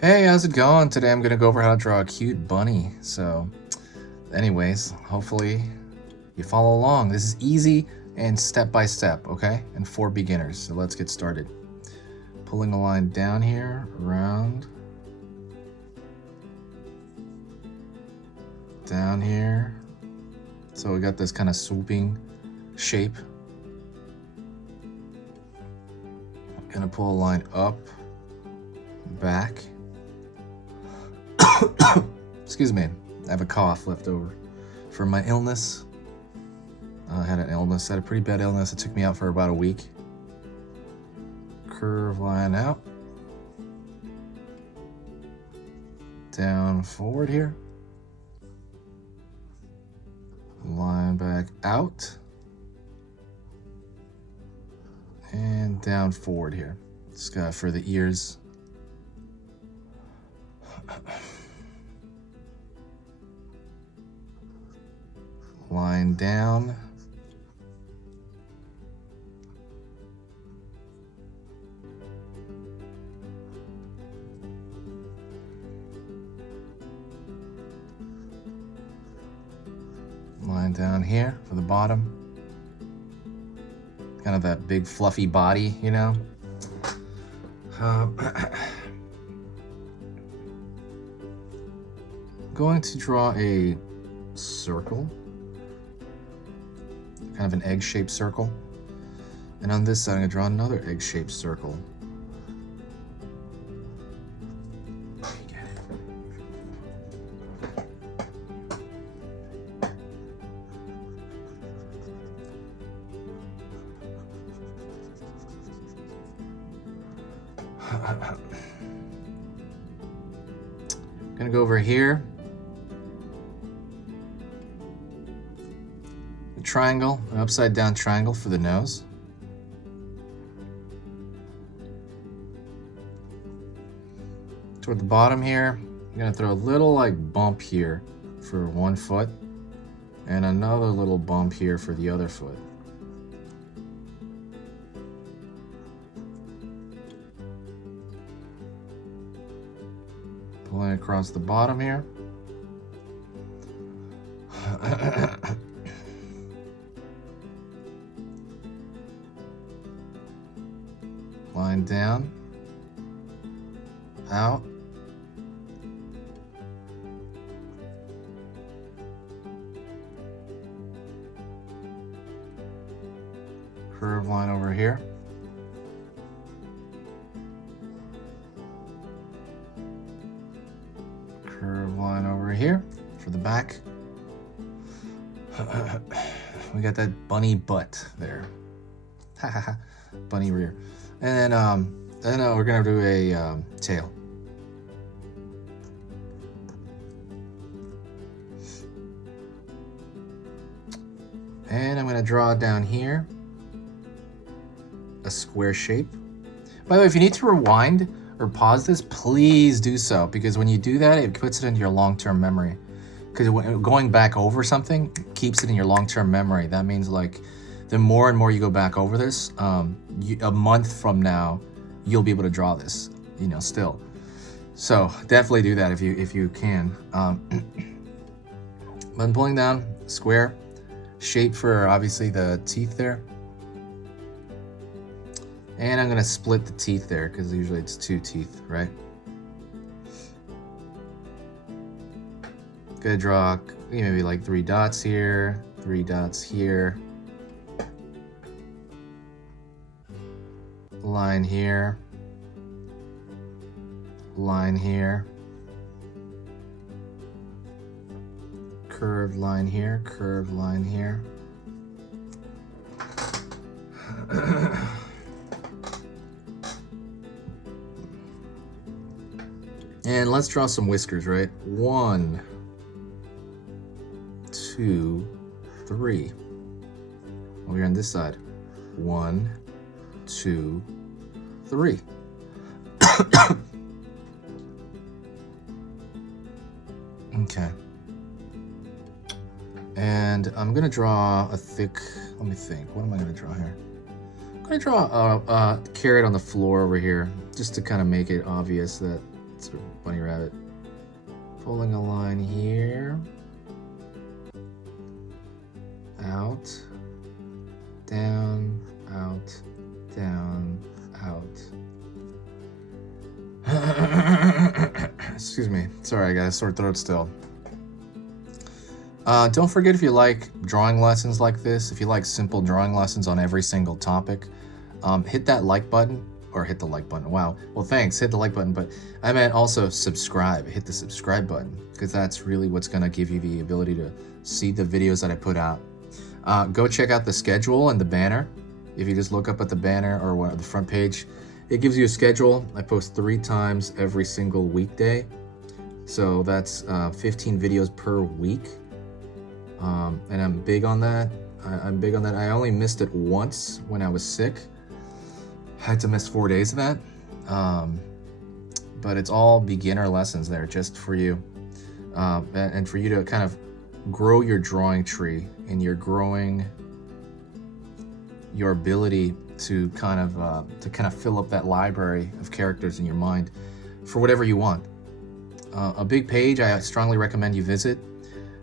Hey, how's it going? Today I'm gonna go over how to draw a cute bunny. So, anyways, hopefully you follow along. This is easy and step by step, okay? And for beginners. So let's get started. Pulling a line down here, around, down here. So we got this kind of swooping shape. I'm gonna pull a line up, back. Excuse me, I have a cough left over from my illness. I had an illness, had a pretty bad illness. It took me out for about a week. Curve line out. Down, forward here. Line back out. And down, forward here. Just got for the ears. Line down. Line down here for the bottom. Kind of that big fluffy body, you know? Going to draw a circle. Kind of an egg-shaped circle. And on this side, I'm gonna draw another egg-shaped circle. Gonna go over here. A triangle, an upside down triangle for the nose. Toward the bottom here, I'm gonna throw a little like bump here for one foot and another little bump here for the other foot. Pulling across the bottom here. Line down, out. Curve line over here. Curve line over here for the back. We got that bunny butt there. Bunny rear. And then we're gonna do a tail. And I'm gonna draw down here a square shape. By the way, if you need to rewind or pause this, please do so, because when you do that, it puts it into your long-term memory. Because going back over something keeps it in your long-term memory. That means like the more and more you go back over this, a month from now, you'll be able to draw this, you know, still. So definitely do that if you can. I'm pulling down square shape for obviously the teeth there. And I'm gonna split the teeth there because usually it's 2 teeth, right? Gonna draw maybe like 3 dots here, 3 dots here. Line here, line here, curved line here, curved line here. And let's draw some whiskers, right? 1, 2, 3. Over here on this side. 1, 2, 3. Okay. And I'm gonna draw a thick, let me think, what am I gonna draw here? I'm gonna draw a carrot on the floor over here, just to kind of make it obvious that It's a bunny rabbit. Pulling a line here. Out. Down. Out. Down. Out. Excuse me. Sorry, I got a sore throat still. Don't forget, if you like drawing lessons like this, if you like simple drawing lessons on every single topic, hit that like button, or hit the like button. Wow. Well, thanks. Hit the like button, but I meant also subscribe. Hit the subscribe button, because that's really what's going to give you the ability to see the videos that I put out. Go check out the schedule and the banner. If you just look up at the banner or the front page, it gives you a schedule. I post 3 times every single weekday. So that's 15 videos per week. And I'm big on that. I'm big on that. I only missed it once when I was sick. I had to miss 4 days of that. But it's all beginner lessons there just for you. And for you to kind of grow your drawing tree, and you're growing your ability to kind of fill up that library of characters in your mind for whatever you want. A big page I strongly recommend you visit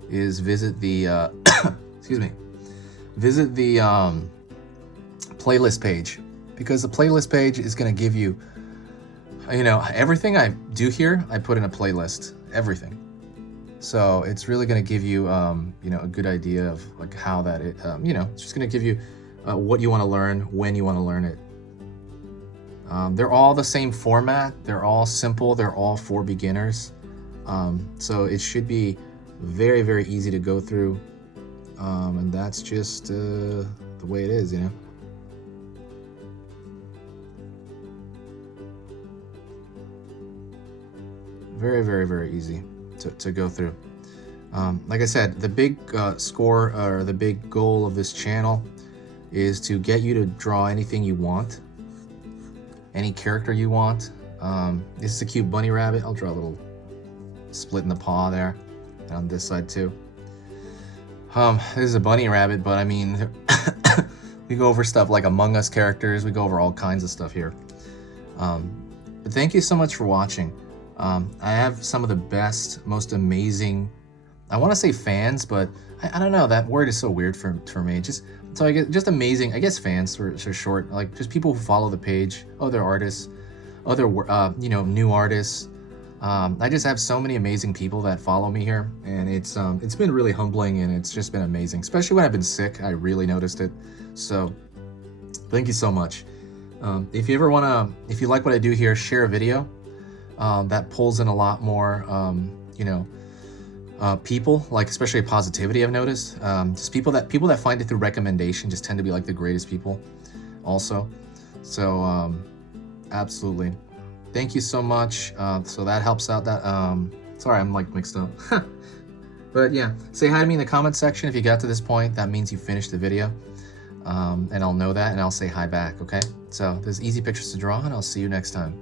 is visit the excuse me, visit the playlist page, because the playlist page is going to give you, everything I do here, I put in a playlist, everything. So it's really going to give you, a good idea of like how that it's just going to give you what you want to learn, when you want to learn it. They're all the same format. They're all simple. They're all for beginners. So it should be very, very easy to go through. And that's just the way it is, Very, very, very easy to go through. Like I said, the big score, or the big goal of this channel, is to get you to draw anything you want, any character you want. This is a cute bunny rabbit. I'll draw a little split in the paw there, and on this side too. This is a bunny rabbit, but I mean, we go over stuff like Among Us characters. We go over all kinds of stuff here. But thank you so much for watching. I have some of the best, most amazing, I want to say fans, but I don't know, that word is so weird for me. So I get just amazing, I guess fans for short, like just people who follow the page, other artists, other new artists. I just have so many amazing people that follow me here, and it's been really humbling, and it's just been amazing. Especially when I've been sick, I really noticed it. So thank you so much. If you like what I do here, share a video. That pulls in a lot more, people, like especially positivity. I've noticed, just people that find it through recommendation just tend to be like the greatest people also. So absolutely, thank you so much. So that helps out. That sorry, I'm like mixed up. But yeah, say hi to me in the comment section if you got to this point. That means you finished the video, and I'll know that, and I'll say hi back. Okay, so there's easy pictures to draw, and I'll see you next time.